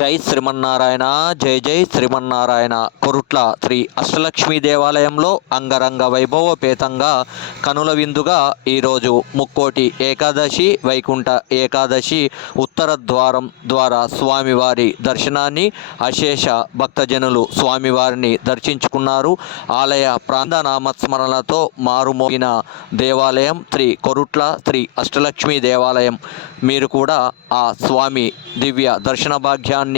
జై శ్రీమన్నారాయణ జై జై శ్రీమన్నారాయణ. కొరుట్ల శ్రీ అష్టలక్ష్మి దేవాలయంలో అంగరంగ వైభవపేతంగా కనుల విందుగా ఈరోజు ముక్కోటి ఏకాదశి వైకుంఠ ఏకాదశి ఉత్తర ద్వారం ద్వారా స్వామివారి దర్శనాన్ని అశేష భక్తజనులు స్వామివారిని దర్శించుకున్నారు. ఆలయ ప్రాంత నామస్మరణలతో మారుమోగిన దేవాలయం శ్రీ కొరుట్ల శ్రీ అష్టలక్ష్మి దేవాలయం. మీరు కూడా ఆ స్వామి దివ్య దర్శన భాగ్యాన్ని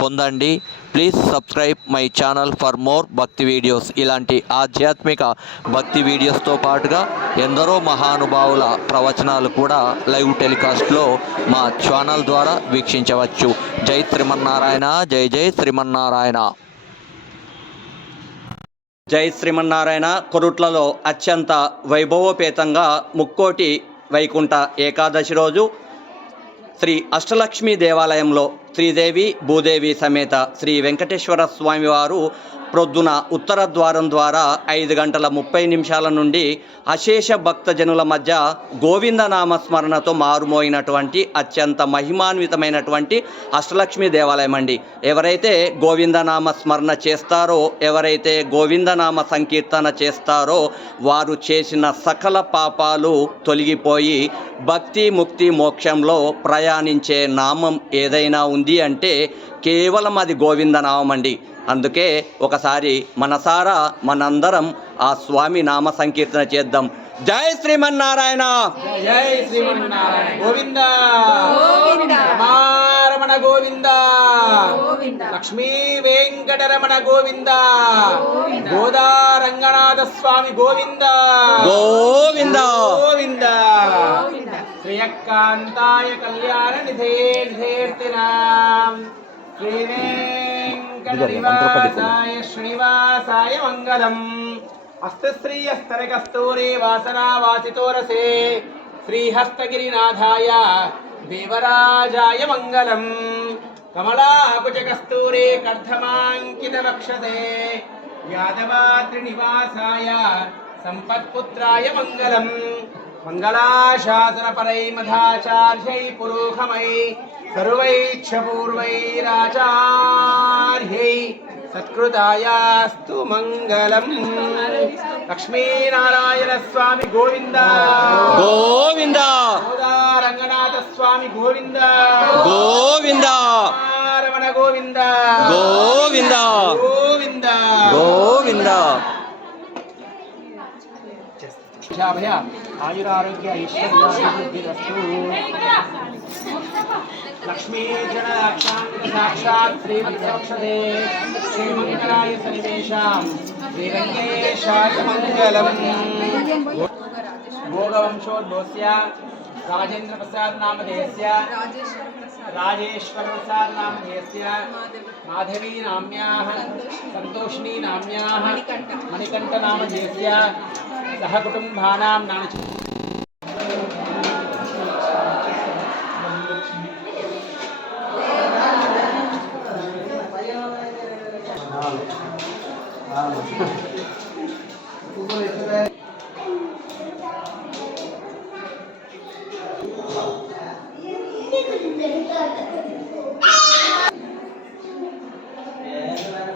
పొందండి. Please subscribe my channel for more bhakti videos ఇలాంటి ఆధ్యాత్మిక భక్తి వీడియోస్తో పాటుగా ఎందరో మహానుభావుల ప్రవచనాలు కూడా లైవ్ టెలికాస్ట్లో మా ఛానల్ ద్వారా వీక్షించవచ్చు. జై శ్రీమన్నారాయణ జై జై శ్రీమన్నారాయణ. జై శ్రీమన్నారాయణ కొరుట్లలో అత్యంత వైభవోపేతంగా ముక్కోటి వైకుంఠ ఏకాదశి రోజు శ్రీ అష్టలక్ష్మి దేవాలయంలో శ్రీదేవి భూదేవి సమేత శ్రీ వెంకటేశ్వర స్వామివారు ప్రొద్దున ఉత్తర ద్వారం ద్వారా ఐదు గంటల ముప్పై నిమిషాల నుండి అశేష భక్తజనుల మధ్య గోవిందనామ స్మరణతో మారుమోయినటువంటి అత్యంత మహిమాన్వితమైనటువంటి అష్టలక్ష్మి దేవాలయం అండి. ఎవరైతే గోవిందనామ స్మరణ చేస్తారో ఎవరైతే గోవిందనామ సంకీర్తన చేస్తారో వారు చేసిన సకల పాపాలు తొలగిపోయి భక్తి ముక్తి మోక్షంలో ప్రయాణించే నామం ఏదైనా ఉంది. అంటే కేవలం అది గోవిందనామం అండి అందుకే ఒకసారి మనసారా మనందరం ఆ స్వామి నామ సంకీర్తన చేద్దాం. జై శ్రీమన్నారాయణ. జై శ్రీమన్నారాయణ. గోవింద. గోవింద. లక్ష్మీ వెంకటరమణ గోవింద. గోదా రంగనాథ స్వామి గోవింద. గోవింద. గోవింద. శ్రియకాంతాయ కళ్యాణ నిధే నిధేర్తినాం. శ్రీ శ్రీనివాసాయ మంగళం. అస్త శ్రీ అస్తర వాసనా వాసితోరసే శ్రీహస్తగిరినాథాయ దేవరాజాయ మంగళం. కమలాకుచ కస్తూరి కర్ధమాంకిత వక్షసే యాదవాద్రినివాసాయ సంపత్పుత్రాయ మంగళం. మంగళాశాసనపరై మధాచార్యై పురోహమై సర్వైక్షపూర్వైరాచార్యై సత్కృతాయాస్తు మంగళం. లక్ష్మీనారాయణ స్వామి గోవింద. గోవింద. రంగనాథ స్వామి గోవింద. గోవింద. రమణ గోవింద. గోవింద. గోవింద. గోవింద. భయ ఆయురారోగ్య ఐశ్వర్యాభివృద్ధిరస్తు లక్ష్మీ జన సాక్షాత్ శ్రీమద్రక్షదే శ్రీమంగళాయ సన్నివేశాం శ్రీరంగేశాయ మంగళం భోగవంశోద్భోస్య राजेन्द्र प्रसाद नामधेयस्य राजेश्वर प्रसाद नामधेयस्य माधवी नाम्याः सन्तोषिणी नाम्याः मणिकण्ठ नामधेयस्य सह नाम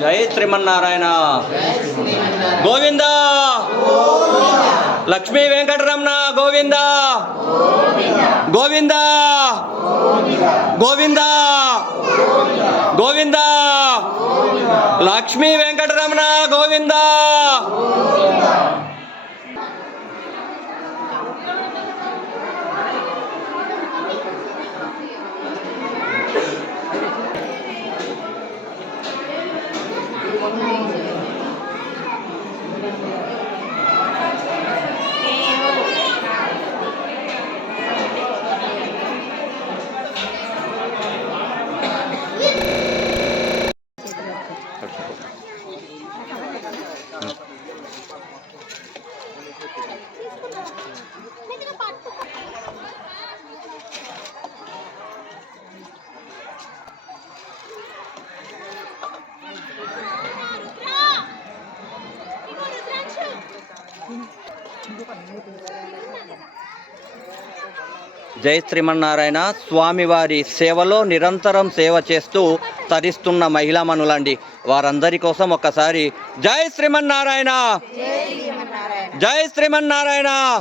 జై శ్రీమన్నారాయణ గోవింద. లక్ష్మీ వెంకటరమణ గోవింద. గోవింద. గోవింద. గోవింద. లక్ష్మీ వెంకటరమణ గోవింద. జై శ్రీమన్నారాయణ స్వామివారి సేవలో నిరంతరం సేవ చేస్తూ తరిస్తున్న మహిళా మనులండి. వారందరి కోసం ఒకసారి జై శ్రీమన్నారాయణ. జై శ్రీమన్నారాయణ.